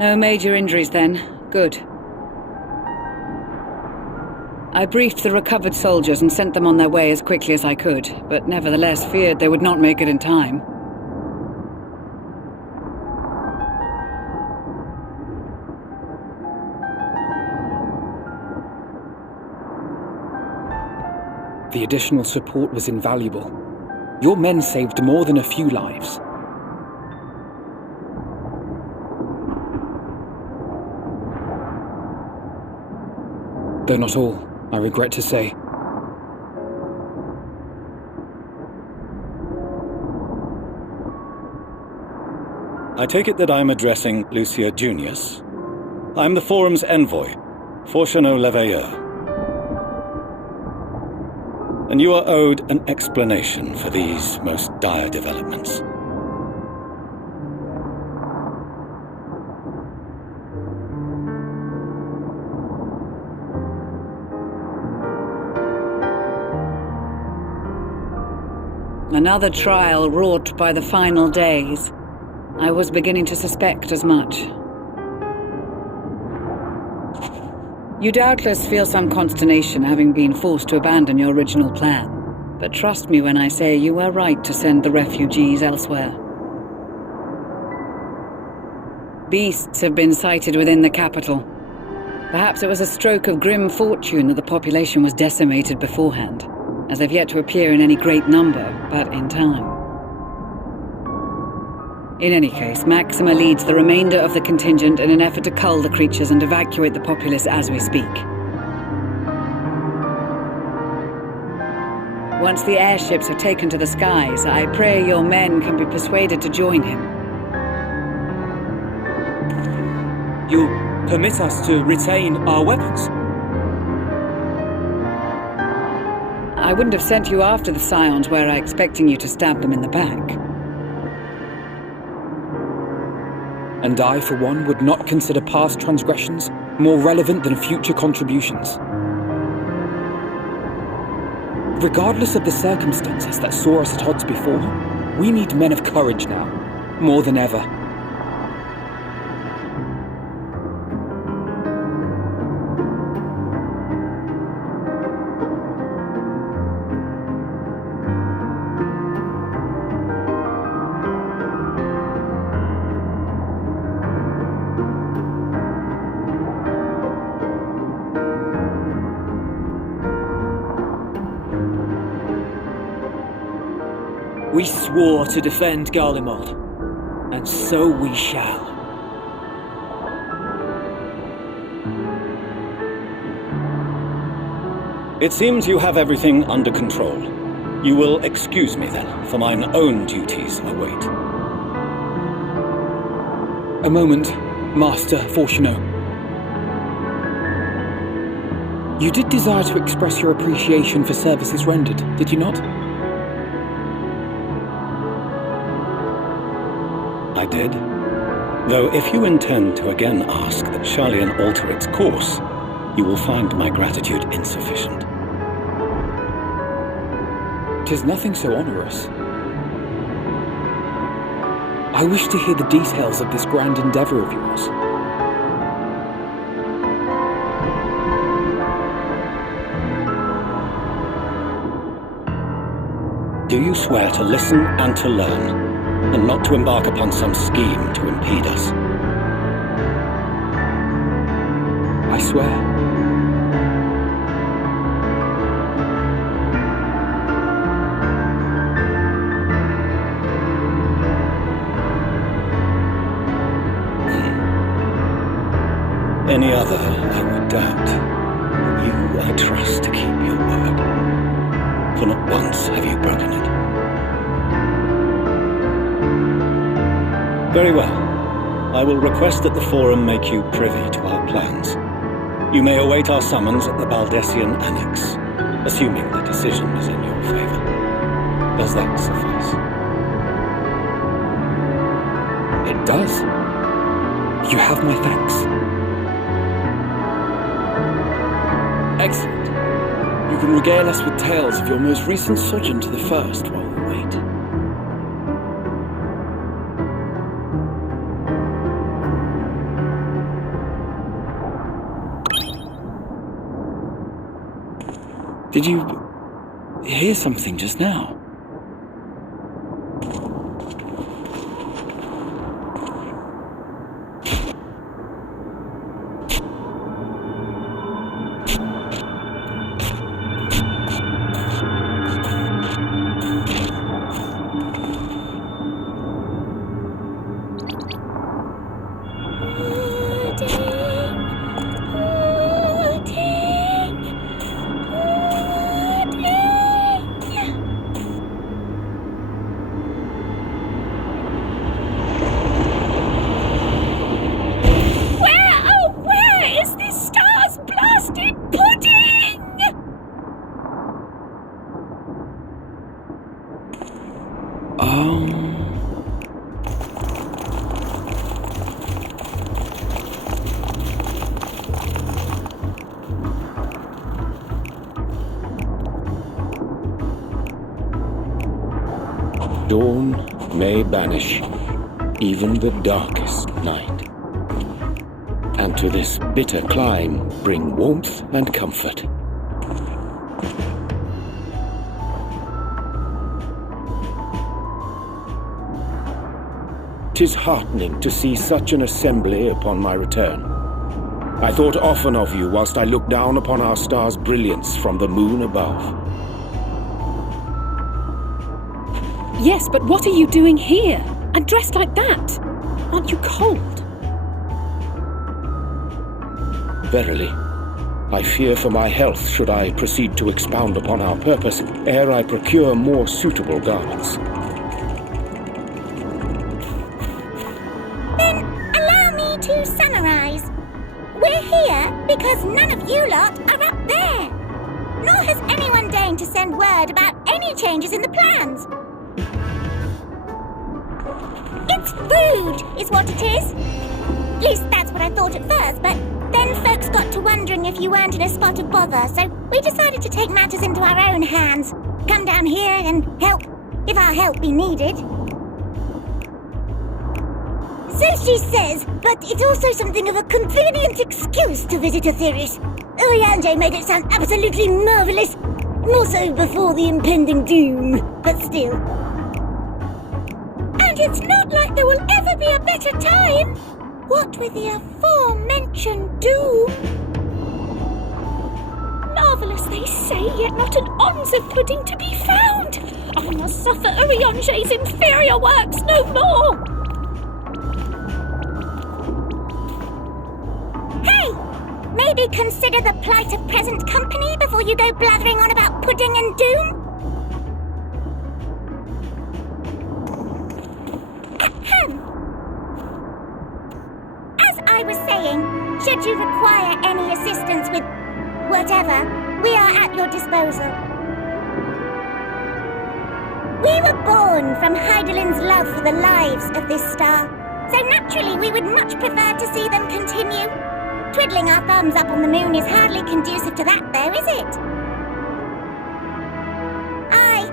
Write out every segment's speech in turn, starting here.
No major injuries then. Good. I briefed the recovered soldiers and sent them on their way as quickly as I could, but nevertheless feared they would not make it in time. The additional support was invaluable. Your men saved more than a few lives. Though not all, I regret to say. I take it that I'm addressing Lucia Junius. I'm the Forum's envoy, Fortuneau Leveilleur. And you are owed an explanation for these most dire developments. Another trial wrought by the final days. I was beginning to suspect as much. You doubtless feel some consternation having been forced to abandon your original plan. But trust me when I say you were right to send the refugees elsewhere. Beasts have been sighted within the capital. Perhaps it was a stroke of grim fortune that the population was decimated beforehand, as they've yet to appear in any great number, but in time. In any case, Maxima leads the remainder of the contingent in an effort to cull the creatures and evacuate the populace as we speak. Once the airships are taken to the skies, I pray your men can be persuaded to join him. You'll permit us to retain our weapons? I wouldn't have sent you after the Scions were I expecting you to stab them in the back. And I, for one, would not consider past transgressions more relevant than future contributions. Regardless of the circumstances that saw us at odds before, we need men of courage now, more than ever. We swore to defend Garlemald, and so we shall. It seems you have everything under control. You will excuse me then, for mine own duties await. A moment, Master Fortuneau. You did desire to express your appreciation for services rendered, did you not? I did. Though if you intend to again ask that Charlian alter its course, you will find my gratitude insufficient. 'Tis nothing so onerous. I wish to hear the details of this grand endeavor of yours. Do you swear to listen and to learn, and not to embark upon some scheme to impede us? I swear. Any other I would doubt, but you I trust to keep your word, for not once have you broken it. Very well. I will request that the Forum make you privy to our plans. You may await our summons at the Baldessian Annex, assuming the decision is in your favor. Does that suffice? It does. You have my thanks. Excellent. You can regale us with tales of your most recent sojourn to the First while we wait. Did you hear something just now? Dawn may banish even the darkest night, and to this bitter clime bring warmth and comfort. 'Tis heartening to see such an assembly upon my return. I thought often of you whilst I looked down upon our star's brilliance from the moon above. Yes, but what are you doing here? And dressed like that? Aren't you cold? Verily, I fear for my health should I proceed to expound upon our purpose ere I procure more suitable garments. Then allow me to summarize. We're here because none of you lot are up there. Nor has anyone deigned to send word about any changes in the plans. It's rude, is what it is. At least that's what I thought at first, but then folks got to wondering if you weren't in a spot of bother, so we decided to take matters into our own hands. Come down here and help, if our help be needed. So she says, but it's also something of a convenient excuse to visit Aetheris. Oriange made it sound absolutely marvellous. More so before the impending doom, but still. And it's not like there will ever be a better time. What with the aforementioned doom? Marvellous, they say, yet not an ounce of pudding to be found. I must suffer Oriange's inferior works no more. Hey! Maybe consider the plight of present company before you go blathering on about pudding and doom? As I was saying, should you require any assistance with whatever, we are at your disposal. We were born from Heidelin's love for the lives of this star, so naturally we would much prefer to see them continue. Twiddling our thumbs up on the moon is hardly conducive to that, though, is it? Aye,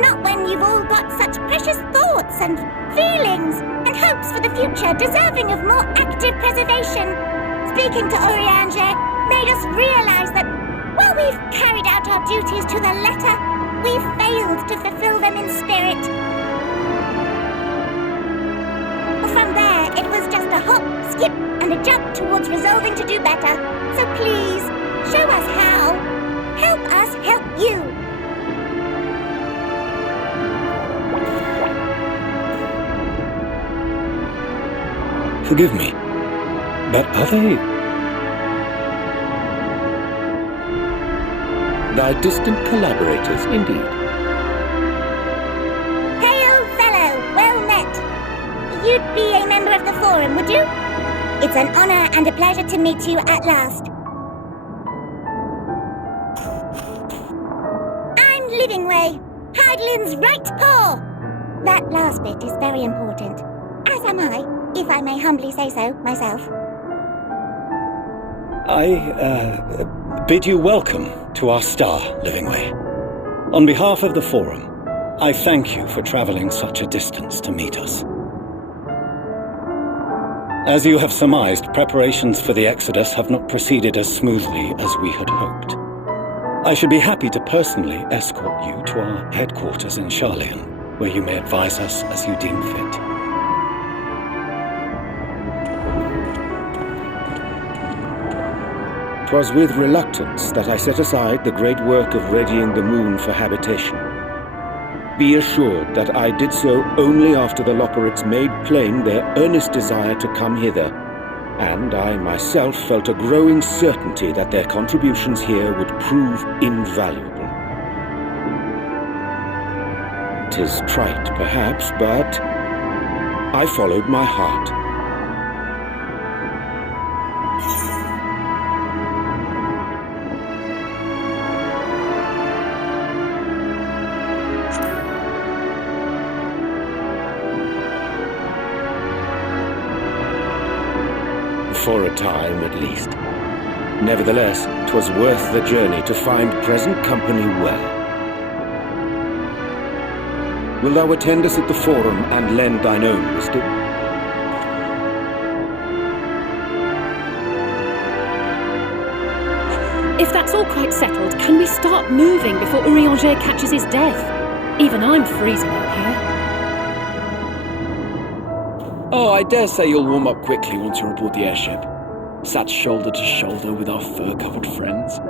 not when you've all got such precious thoughts and feelings and hopes for the future deserving of more active preservation. Speaking to Oriange made us realise that while we've carried out our duties to the letter, we've failed to fulfil them in spirit. From there, it was just a hop, skip, and a jump towards resolving to do better. So please, show us how. Help us help you. Forgive me, but are they... Thy distant collaborators, indeed. Hail, fellow, well met. You'd be a member of the Forum, would you? It's an honor and a pleasure to meet you at last. I'm Livingway, Heidelin's right paw. That last bit is very important, as am I, if I may humbly say so myself. I bid you welcome to our star, Livingway. On behalf of the Forum, I thank you for traveling such a distance to meet us. As you have surmised, preparations for the Exodus have not proceeded as smoothly as we had hoped. I should be happy to personally escort you to our headquarters in Charlian, where you may advise us as you deem fit. 'Twas with reluctance that I set aside the great work of readying the moon for habitation. Be assured that I did so only after the Loporrits made plain their earnest desire to come hither, and I myself felt a growing certainty that their contributions here would prove invaluable. 'Tis trite, perhaps, but I followed my heart. For a time, at least. Nevertheless, 'twas worth the journey to find present company well. Wilt thou attend us at the Forum and lend thine own wisdom? If that's all quite settled, can we start moving before Urianger catches his death? Even I'm freezing out here. Oh, I dare say you'll warm up quickly once you're aboard the airship. Sat shoulder to shoulder with our fur-covered friends.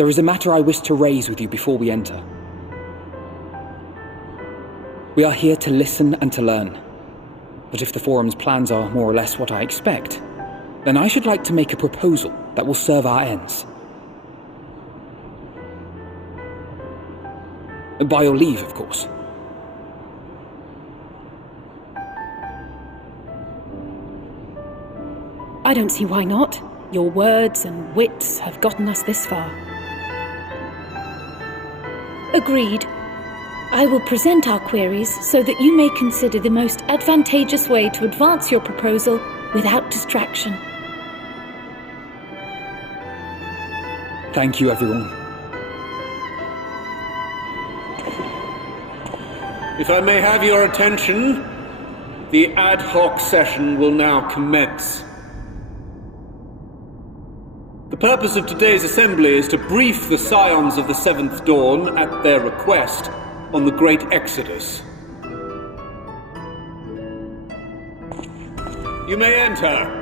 there is a matter I wish to raise with you before we enter. We are here to listen and to learn. But if the Forum's plans are more or less what I expect, then I should like to make a proposal that will serve our ends. By your leave, of course. I don't see why not. Your words and wits have gotten us this far. Agreed. I will present our queries so that you may consider the most advantageous way to advance your proposal without distraction. Thank you, everyone. If I may have your attention, the ad hoc session will now commence. The purpose of today's assembly is to brief the Scions of the Seventh Dawn, at their request, on the Great Exodus. You may enter.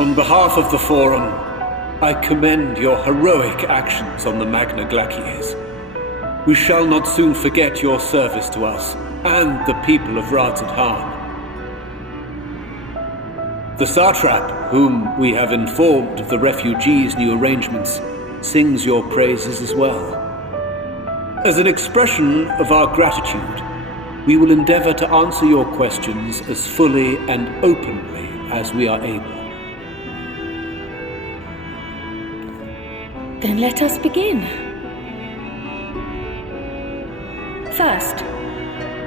On behalf of the Forum, I commend your heroic actions on the Magna Glacies. We shall not soon forget your service to us and the people of Radzad-Han. The Satrap, whom we have informed of the refugees' new arrangements, sings your praises as well. As an expression of our gratitude, we will endeavor to answer your questions as fully and openly as we are able. Then let us begin. First,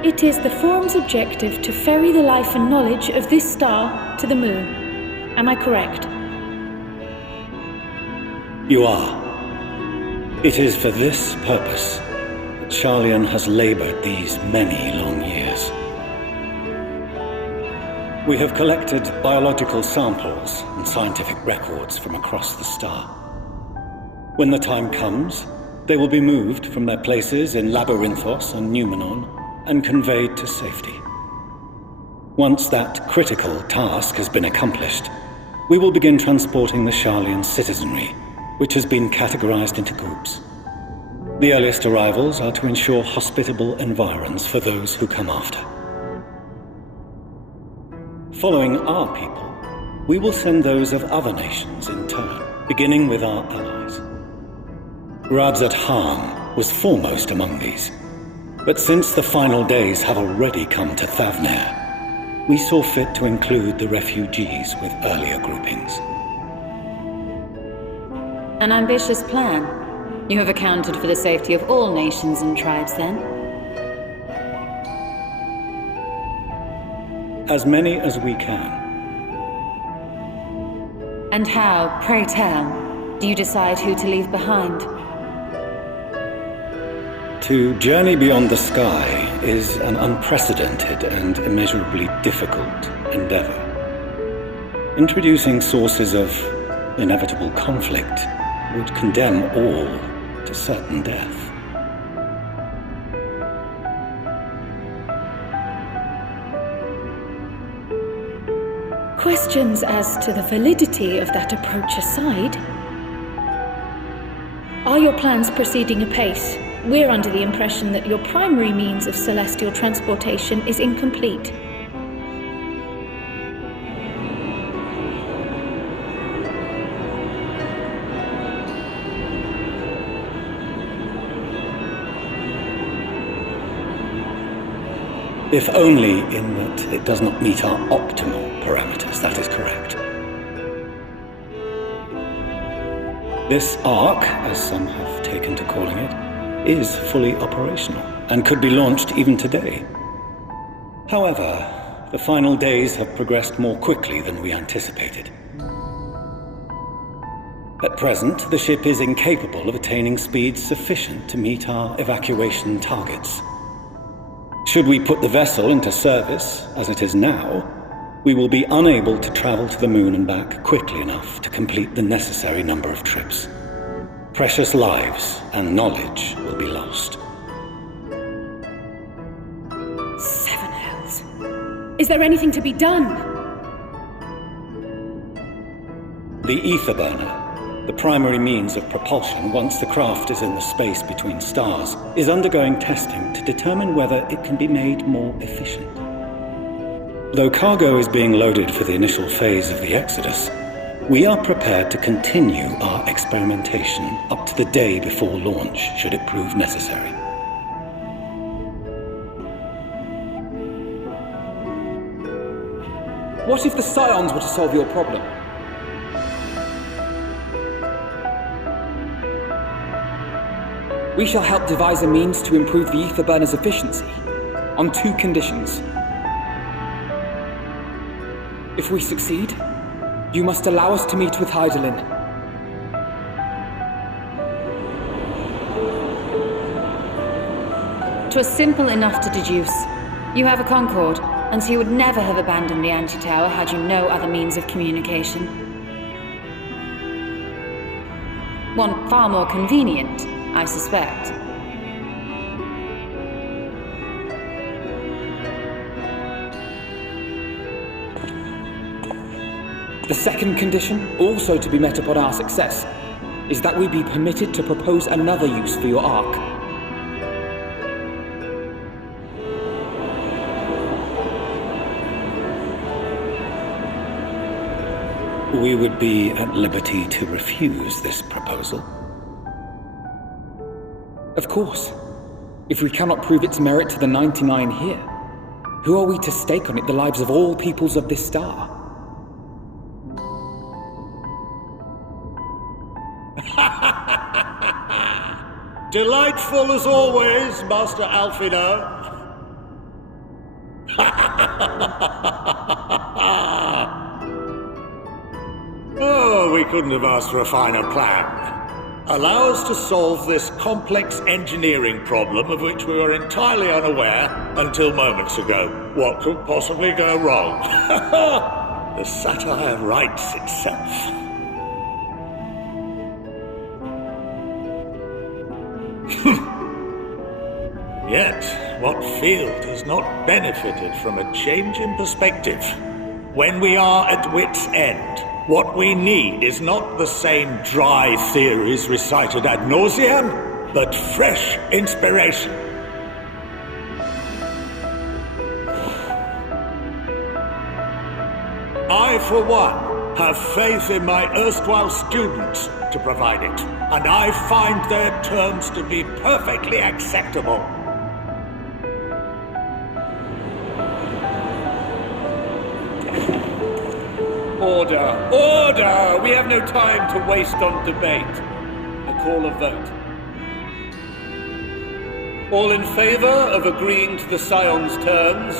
it is the Forum's objective to ferry the life and knowledge of this star to the moon. Am I correct? You are. It is for this purpose that Sharlayan has labored these many long years. We have collected biological samples and scientific records from across the star. When the time comes, they will be moved from their places in Labyrinthos and Numenon and conveyed to safety. Once that critical task has been accomplished, we will begin transporting the Sharlayan citizenry, which has been categorized into groups. The earliest arrivals are to ensure hospitable environs for those who come after. Following our people, we will send those of other nations in turn, beginning with our allies. Radzad-Han was foremost among these, but since the final days have already come to Thavnair, we saw fit to include the refugees with earlier groupings. An ambitious plan. You have accounted for the safety of all nations and tribes, then? As many as we can. And how, pray tell, do you decide who to leave behind? To journey beyond the sky is an unprecedented and immeasurably difficult endeavor. Introducing sources of inevitable conflict would condemn all to certain death. Questions as to the validity of that approach aside, are your plans proceeding apace? We're under the impression that your primary means of celestial transportation is incomplete. If only in that it does not meet our optimal parameters, that is correct. This arc, as some have taken to calling it, is fully operational and could be launched even today. However, the final days have progressed more quickly than we anticipated. At present, the ship is incapable of attaining speeds sufficient to meet our evacuation targets. Should we put the vessel into service, as it is now, we will be unable to travel to the moon and back quickly enough to complete the necessary number of trips. Precious lives and knowledge will be lost. 7 hells. Is there anything to be done? The ether burner, the primary means of propulsion once the craft is in the space between stars, is undergoing testing to determine whether it can be made more efficient. Though cargo is being loaded for the initial phase of the Exodus, we are prepared to continue our experimentation up to the day before launch, should it prove necessary. What if the Scions were to solve your problem? We shall help devise a means to improve the ether burner's efficiency, on 2 conditions. If we succeed, you must allow us to meet with Hydaelyn. "'Twas simple enough to deduce. You have a Concord, and so you would never have abandoned the anti-tower had you no other means of communication. One far more convenient, I suspect. The second condition, also to be met upon our success, is that we be permitted to propose another use for your Ark. We would be at liberty to refuse this proposal. Of course. If we cannot prove its merit to the 99 here, who are we to stake on it the lives of all peoples of this star? Delightful as always, Master Alfino. Oh, we couldn't have asked for a finer plan. Allow us to solve this complex engineering problem of which we were entirely unaware until moments ago. What could possibly go wrong? The satire writes itself. Yet, what field has not benefited from a change in perspective? When we are at wit's end, what we need is not the same dry theories recited ad nauseam, but fresh inspiration. I, for one, have faith in my erstwhile students to provide it, and I find their terms to be perfectly acceptable. Order! Order! We have no time to waste on debate. I call a vote. All in favor of agreeing to the Scion's terms?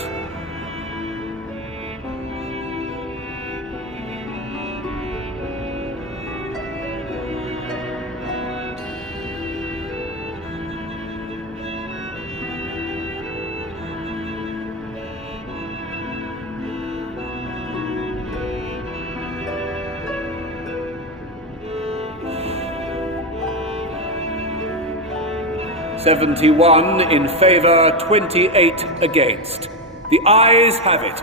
"71 in favor, 28 against. The ayes have it.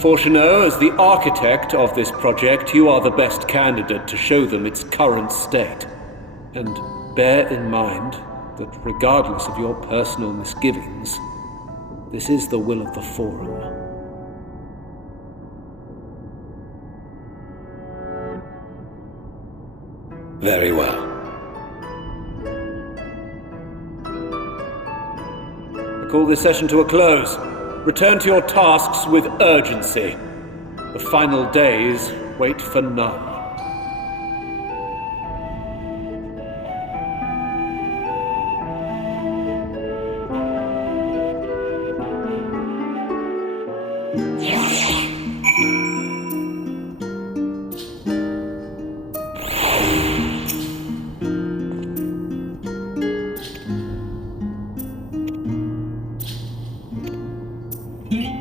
Fortuneau, as the architect of this project, you are the best candidate to show them its current state. And bear in mind that regardless of your personal misgivings, this is the will of the Forum. Very well. I call this session to a close. Return to your tasks with urgency. The final days wait for none. you.